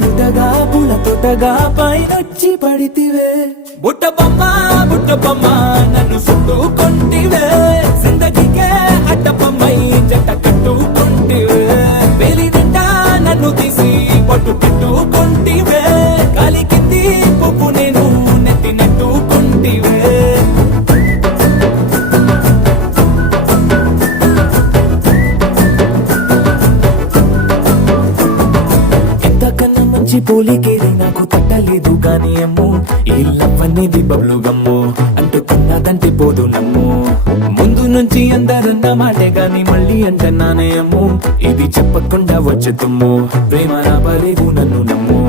ముటగా పుల తొటగా పైనొచ్చి పడితివే బుట్ట బొమ్మ నన్ను చుట్టుకొంటివే జిందగీకే అడ్డపమ్మై జంట కట్టుకొంటివే వేలి నిండా నన్ను తీసి పట్టు పెట్టుకొంటివే కాలి కింది పువ్వు నేను నెత్తి నెట్టుకొంటివే ఎంతకన్నా మంచి పోలికేది నాకు తట్టలేదు కానీ అమ్ము ఈ లవ్ అనేది బబ్లు గమ్ము అంటుకున్నదంటే పోదు నమ్ము ముందు నుంచి అందరన్న మాటే గాని మళ్ళీ అంటున్నానే అమ్ము ఇది చెప్పకుండా వచ్చే తుమ్ము ప్రేమ రాబలేదు నన్ను నమ్ము